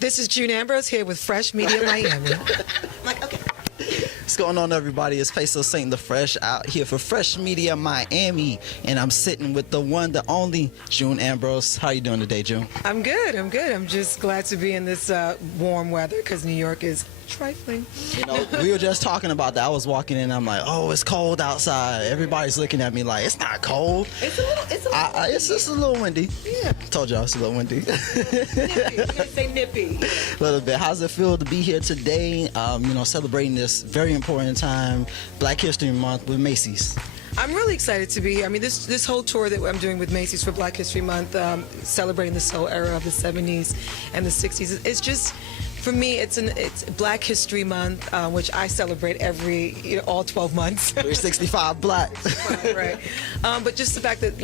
This is June Ambrose here with Phresh Media Miami. I'm like, okay. What's going on, everybody? It's Peso St.LaPhresh out here for Phresh Media Miami, and I'm sitting with the one, the only June Ambrose. How you doing today, June? I'm good. I'm just glad to be in this warm weather because New York is trifling. You know, we were just talking about that. I was walking in, I'm like, oh, it's cold outside. Everybody's looking at me like, it's not cold. It's just a little windy. Yeah. Told y'all it's a little windy. Nippy. You're gonna say nippy. A little bit. How's it feel to be here today? Celebrating this very important time, Black History Month with Macy's. I'm really excited to be here. I mean, this whole tour that I'm doing with Macy's for Black History Month, celebrating this whole era of the 70s and the 60s, it's just, for me, it's Black History Month, which I celebrate all 12 months. 365 Black. Right. But just the fact that,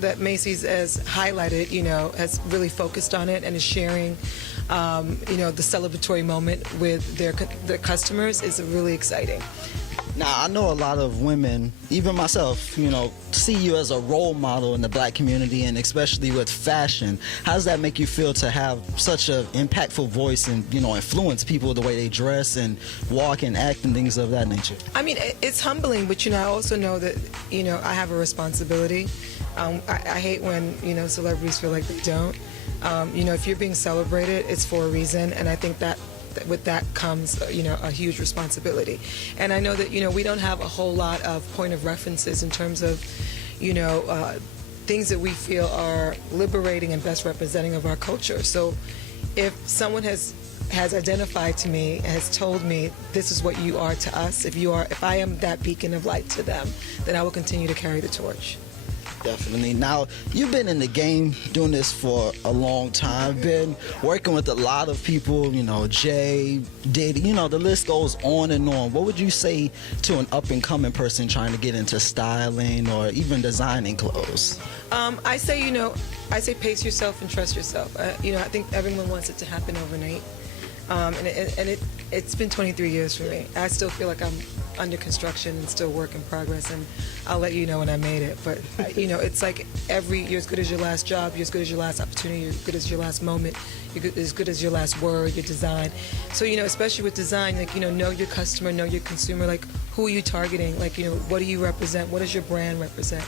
that Macy's has highlighted, has really focused on it and is sharing, the celebratory moment with their customers is really exciting. Now, I know a lot of women, even myself, see you as a role model in the Black community, and especially with fashion. How does that make you feel to have such an impactful voice and, influence people the way they dress and walk and act and things of that nature? I mean, it's humbling, but, I also know that, I have a responsibility. I hate when, celebrities feel like they don't. If you're being celebrated, it's for a reason, and I think that with that comes, a huge responsibility. And I know that, we don't have a whole lot of point of references in terms of, things that we feel are liberating and best representing of our culture. So if someone has identified to me, has told me this is what you are to us, if I am that beacon of light to them, then I will continue to carry the torch. Definitely. Now, you've been in the game doing this for a long time, been working with a lot of people, Jay, Diddy, the list goes on and on. What would you say to an up-and-coming person trying to get into styling or even designing clothes? I say pace yourself and trust yourself. I think everyone wants it to happen overnight. It's been 23 years for me. I still feel like I'm under construction and still work in progress, and I'll let you know when I made it. But, it's like you're as good as your last job, you're as good as your last opportunity, you're as good as your last moment, you're as good as your last word, your design. So, especially with design, know your customer, know your consumer, who are you targeting? What do you represent? What does your brand represent?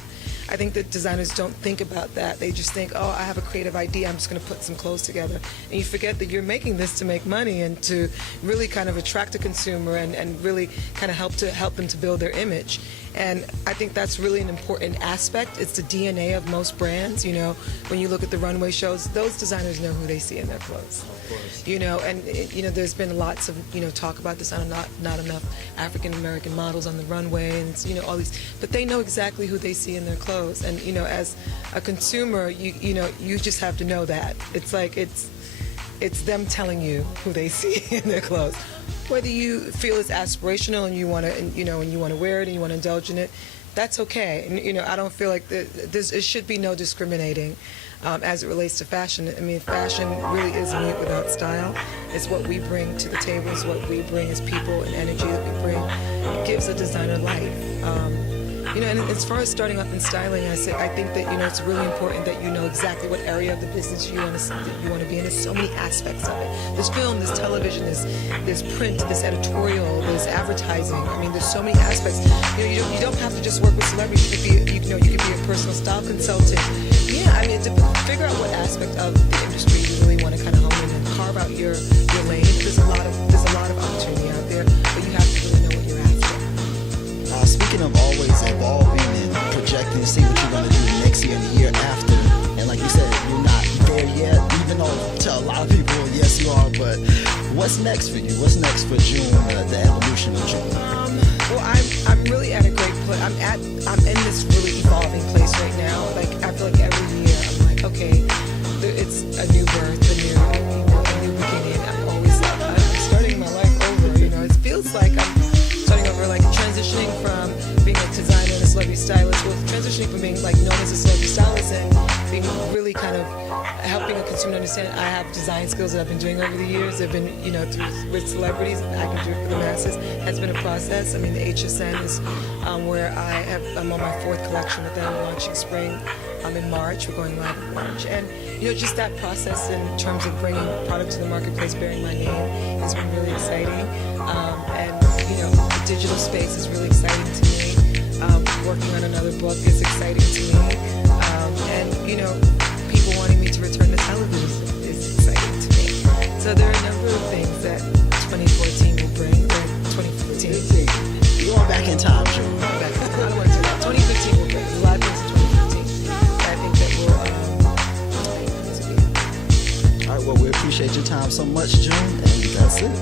I think that designers don't think about that. They just think, oh, I have a creative idea, I'm just going to put some clothes together. And you forget that you're making this to make money and to really kind of attract a consumer and really kind of help them to build their image. And I think that's really an important aspect. It's the DNA of most brands. When you look at the runway shows, those designers know who they see in their clothes. Of course. And there's been lots of talk about this. Not enough African American models on the runway, and all these. But they know exactly who they see in their clothes. And as a consumer, you just have to know that. It's like it's them telling you who they see in their clothes. Whether you feel it's aspirational and you want to wear it and you want to indulge in it, that's okay. And I don't feel like it should be no discriminating as it relates to fashion. I mean, fashion really is mute without style. It's what we bring to the table. It's what we bring as people and energy that we bring. It gives a designer life. And as far as starting off in styling, I think that it's really important that you know exactly what area of the business you want to be in. There's so many aspects of it. There's film, there's television, there's print, there's editorial, there's advertising. I mean, there's so many aspects. You don't have to just work with celebrities. You could be a personal style consultant. Yeah, I mean, to figure out what aspect of the industry you really want to kind of hone in and carve out your lane. There's a lot of opportunity out there, but you have to really know what you're after. Speaking of always evolving and projecting to see what you're going to do next year and the year after, and like you said, you're not there yet, even though to a lot of people, yes you are, but what's next for you? What's next for June, the evolution of June? Well, I'm really at a great place. I'm in this really evolving place right now. I feel like every year I'm like, okay, it's a new birth, a new beginning. I'm starting my life over. It feels like I'm starting over, transitioning from being a designer and a celebrity stylist, transitioning from being known as a celebrity stylist and being really kind of helping a consumer understand understand I have design skills that I've been doing over the years. They've been, with celebrities, I can do it for the masses. That's been a process. I mean, the HSN is where I'm on my 4th collection with them, launching spring in March. We're going live in March. And, just that process in terms of bringing product to the marketplace bearing my name has been really exciting. And, the digital space is really exciting to me. Working on another book is exciting to me. And, people wanting me to return to television is exciting to me. So there are a number of things that 2014 will bring, or 2015. You're going back in time, Joe. I don't want to do that. 2015 will bring. There's a lot of things in 2015 that I think that will. All right, well, we appreciate your time so much, June, and that's it.